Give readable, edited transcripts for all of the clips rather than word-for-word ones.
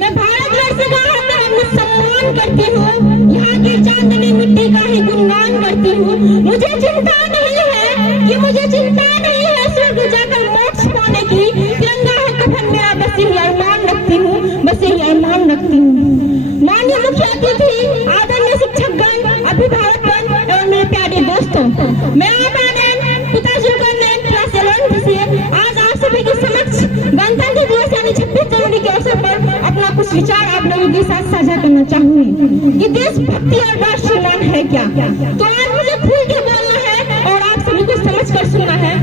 मैं भारत वर्ष का सम्मान करती हूँ, यहाँ की चांदनी मिट्टी का ही गुणगान करती हूँ। मुझे चिंता नहीं है स्वर्ग जाकर मोक्ष पाने की, तिरंगा है कफन मेरा, बस यही अरमान रखती हूँ, बस यही अरमान रखती हूँ। माननीय मुख्य अतिथि, आदरणीय शिक्षकगण, अभिभावकगण एवं मेरे प्यारे दोस्तों, मैं पिताजी से आज आप सभी के समक्ष गणतंत्र दिवस यानी 26 जनवरी के अवसर पर अपना कुछ विचार आप लोगों के साथ साझा करना चाहूंगी कि देशभक्ति और राष्ट्रमान है क्या। तो आज मुझे खुल के बोलना है और आप सभी को समझ कर सुनना है।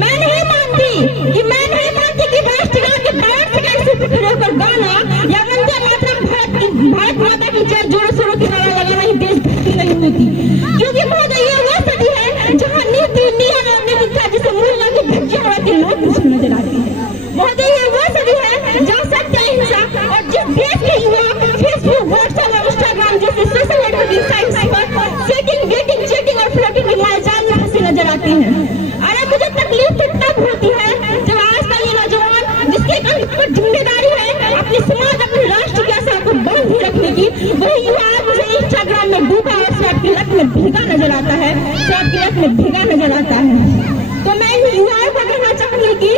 मैं नहीं मानती कि राष्ट्रगान के 5 सेकंड से खड़े होकर गाना या वंदे मातरम भारत माता की जय जोरों शोरों की नारा लगाना ही देशभक्ति नहीं होती, क्योंकि महोदय ये वो सदी है जहाँ नीति नियम और नैतिकता जिसे मूल्यों की धज्जियां उड़ाते लोग पीछे नजर आते हैं। महोदय ये वो सदी है जहाँ सत्य अहिंसा और जिस देश के युवा फेसबुक, व्हाट्सएप और इंस्टाग्राम जैसे सोशल नेटवर्किंग साइट्स पर सेटिंग, डेटिंग, चैटिंग और फ्लर्टिंग के मायाजाल में फंसे नजर आते हैं। अरे मुझे तकलीफ तब होती है जब आज का ये नौजवान जिसके कंध पर जिम्मेदारी है अपने समाज, अपने राष्ट्र की आशा को बांधे रखने की, वही युवा आज मुझे इंस्टाग्राम में डूबा और शराब की लत में भीगा नजर आता है। तो मैं इन युवाओं को कहना चाहूंगी कि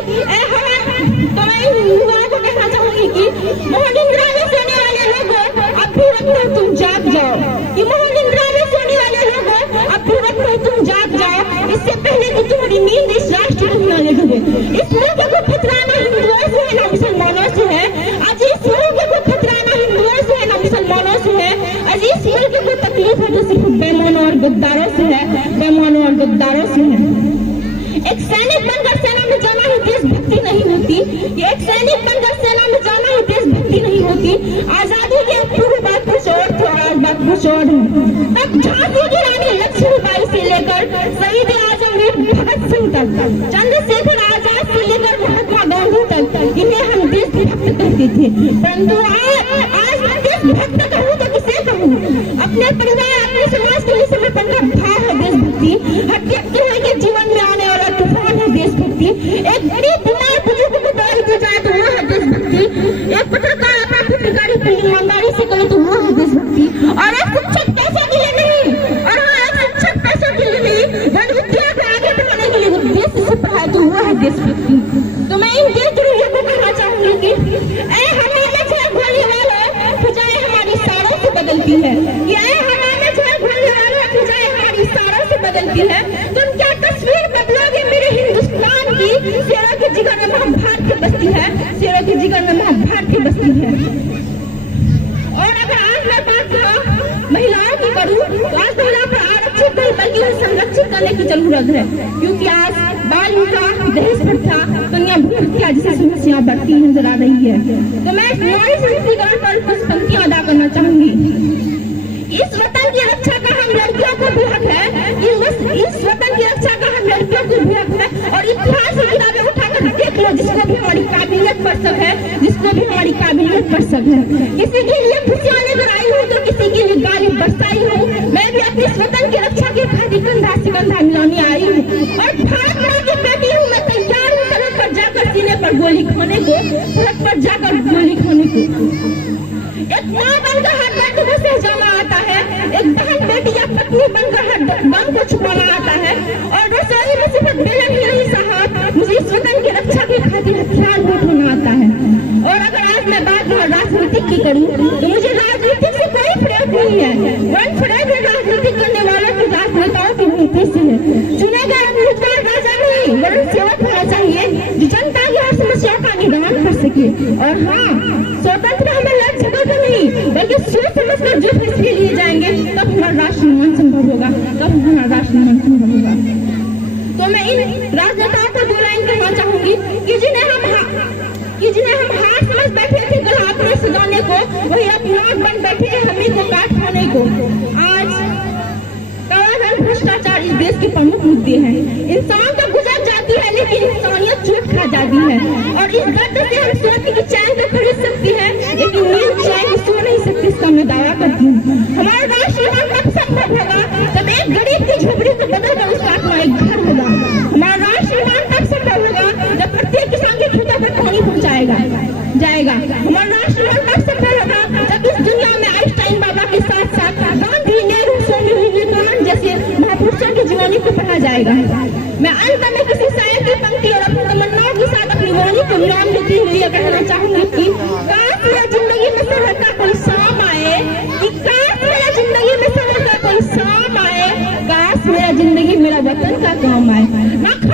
मोहनिंद्रा में सोने वाले लोगों अब भी रखो तुम जाग जाओ, कि मोहनिंद्रा में सोने वाले लोगों अब भी रखो तुम जाग जाओ, इससे पहले कि तुम्हारी नींद इस राष्ट्र को हिलाने डूबे। इस मुल्क को खतराना हिंदुओं से है ना मुसलमानों से है, आज इस मुल्क को खतराना हिंदुओं से है ना मुसलमानों से है, आज इस मुल्क को तकलीफ है तो सिर्फ बेईमानों और गद्दारों से है। एक सैनिक बनकर सेना में जाना ही देशभक्ति नहीं होती, एक सैनिक बनकर सेना में जाना ही देशभक्ति नहीं होती। आजादी के पूर्व बात कुछ और थी और आज बात कुछ और है। तब झांसी की रानी लक्ष्मीबाई से लेकर शहीद आजमवीर भगत सिंह तक, चंद्रशेखर आजाद से लेकर महात्मा गांधी तक इन्हें हम देशभक्त कहते थे। परंतु आज मैं देशभक्त कहूँ तो किसे कहूँ? अपने परिवार, अपने समाज के लिए समर्पण का भाव है देशभक्ति। हर व्यक्ति के जीवन में आने वाला तूफान है देशभक्ति। एक गरीब बीमार बुजुर्ग को दवाई दी जाए तो वो है देशभक्ति। एक पत्रकार अपना पत्रकारी की ईमानदारी से करे तो वो है देशभक्ति। और एक शिक्षक पैसे के लिए नहीं, वन विद्या को आगे बढ़ाने के लिए देश से पढ़ाए तो वो है देशभक्ति। तो मैं इन देशद्रोहियों को कहना चाहूंगी कि हमारे जो गोली वालों फुजाएं हमारी सारों से बदलती है, ये हमारे जो गोली वालों फुजाएं हमारी सारों से बदलती है। तुम क्या तस्वीर बदलोगे मेरे हिंदुस्तान की? शेरों के जिगर में महाभारत बसती है, शेरों के जिगर में महाभारत बसती है। और अगर आज मैं बात महिलाओं की करूं तो आज महिलाओं पर आरक्षित नहीं बल्कि उन्हें संरक्षित करने की जरूरत है, क्योंकि आज बाल विवाह, दहेज प्रथा, कन्या भ्रूण हत्या जैसी समस्या बढ़ती नजर आ रही है। तो मैं नारी सशक्तिकरण पर कुछ पंक्तियां अदा करना चाहूंगी। इस वतन की रक्षा का हम लड़कियों को भी हक है, इस वतन की रक्षा का हम लड़कियों को भी हक है। और इतिहास की किताबें उठाकर देख लो, जिसको भी हमारी काबिलियत पर शक है, किसी के लिए खुशियां लेकर आई हूँ तो किसी के लिए गाली बरसाई हूँ। मैं भी अपने वतन की रक्षा के खातिर कंधा से कंधा मिलाने आई हूँ और भारत माँ की बेटी हूँ। मैं तैयार हूँ सड़क पर जाकर सीने पर गोली खाने को, सड़क पर जाकर गोली खाने को। एक माँ बनकर हर बेटी को सहजाना आता है, एक बहन बेटी या पत्नी बनकर हर बम को छुपाना आता है। और रसोई में सिर्फ बेलन ही नहीं सहार, मुझे इस वतन की रक्षा के खातिर हथियार उठाना आता है। और अगर आज मैं बात राजनीतिक की करूं तो मुझे राजनीतिक से कोई फर्क नहीं है। वन फर्क है राजनीतिक करने वालों की, राजनेताओं की नीति से है। चुने गए उम्मीदवार राजा नहीं वरन सेवक होना चाहिए जो जनता की हर समस्या का निदान कर सके। और हाँ, स्वतंत्र हमें लड़ झगड़ कर नहीं बल्कि सोच समझ कर जो फैसले लिए जाएंगे तब हमारा राष्ट्र निर्माण संभव होगा, तो मैं इन राजनेताओं को दो लाइन कहना चाहूंगी कि जिन्हें हम हाथ समझ बैठे थे कल अपने सजाने को, वही अब नाक बन बैठे हैं हमें को काट खाने को। आज कालाधन, भ्रष्टाचार इस देश के प्रमुख मुद्दे हैं। इंसान तो गुजर जाती है लेकिन इंसानियत चोट खा जाती है। और इस दर्द से हम सोने की चैन तो खरीद सकती है लेकिन नींद चैन सो नहीं सकती, इसका मैं दावा करती हूँ। हमारा राष्ट्र तब संभव होगा जब एक गरीब की झोपड़ी को बदलकर उसका आत्मा एक घर होगा। हमारा राष्ट्र तब संभव होगा जब प्रत्येक किसान के खेतों पर पानी पहुंचाएगा। जाएगा। हमारा राष्ट्रवाद तब सफल होगा जब इस दुनिया में आइंस्टाइन बाबा के साथ साथ गांधी, नेहरू, स्वामी विवेकानंद जैसे महापुरुषों की जीवनी को पढ़ा जाएगा। मैं अंत में किसी शायर की पंक्ति और अपनी तमन्नाओं के साथ अपनी वाणी को विराम देती हुई यह कहना चाहूंगी कि काश मेरा जिंदगी में सफर का कोई शाम आए, कि काश मेरा जिंदगी में सफर का कोई शाम आए, काश मेरा जिंदगी मेरा वतन का काम आए।